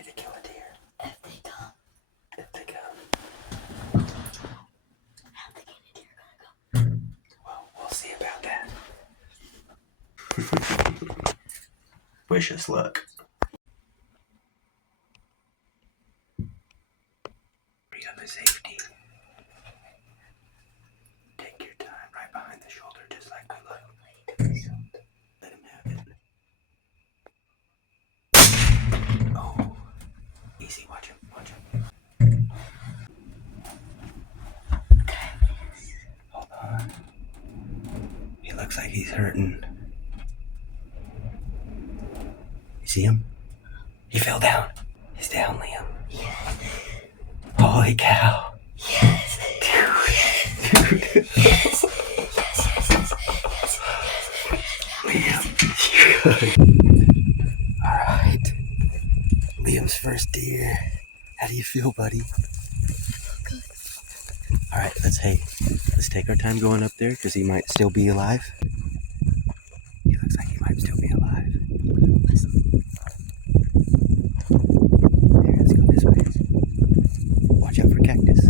ready to kill a deer. If they come. If they come. How'd the guinea deer gonna go? Well, we'll see about that. Wish us luck. Bring up a safety. Take your time, right behind the shoulder, just like I love. Let him have it. Oh, easy. Watch him. Watch him. Hold on. He looks like he's hurting. You see him? He fell down. He's down, Liam. Yes. Holy cow. Yes. Dude. Yes. Liam. Alright. Liam's first deer. How do you feel, buddy? Good. Alright, let's take our time going up there because he might still be alive. He looks like he might still be alive. Here, let's go this way. Watch out for cactus.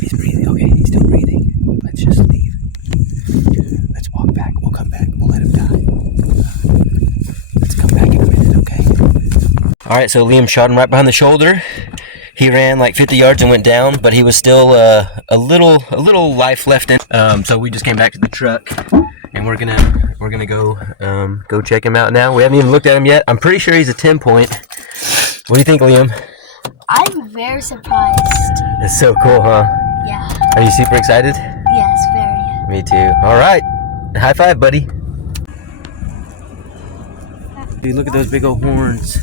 He's breathing. Okay, he's still breathing. Let's just leave. Let's walk back. We'll come back. We'll let him die. Let's come back in a minute, okay? Alright, so Liam shot him right behind the shoulder. He ran like 50 yards and went down, but he was still a little life left in. So we just came back to the truck, and we're gonna go check him out now. We haven't even looked at him yet. I'm pretty sure he's a 10 point. What do you think, Liam? I'm very surprised. It's so cool, huh? Yeah. Are you super excited? Yes, very. Me too. All right, high five, buddy. Dude, look at those big old horns.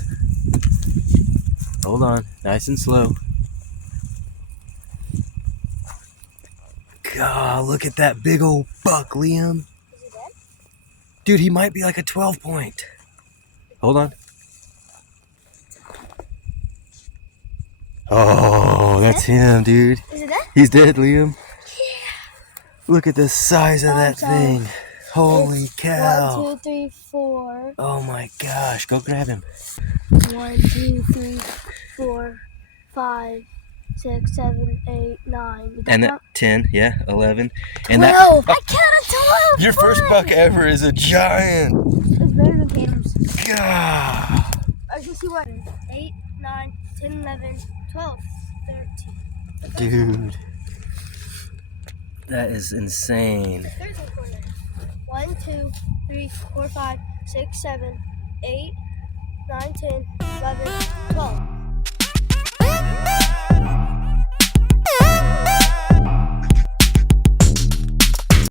Hold on, nice and slow. God, look at that big old buck, Liam. Is he dead? Dude, he might be like a 12 point. Hold on. Oh, that's him, dude. Is he dead? He's dead, Liam. Yeah. Look at the size of that sorry. thing. Holy It's cow. 1, 2, 3, 4. Oh my gosh, go grab him. 1, 2, 3, 4, 5, 6, 7, 8, 9. And that 10, yeah, 11. And 12. that I counted 12. your first buck ever is a giant. It's better than Tanner's. God. I can see what? 8, 9, 10, 11, 12, 13. Dude. That is insane. 13 corner. 1, 2, 3, 4, 5, 6, 7, 8, 9, 10, 11, 12.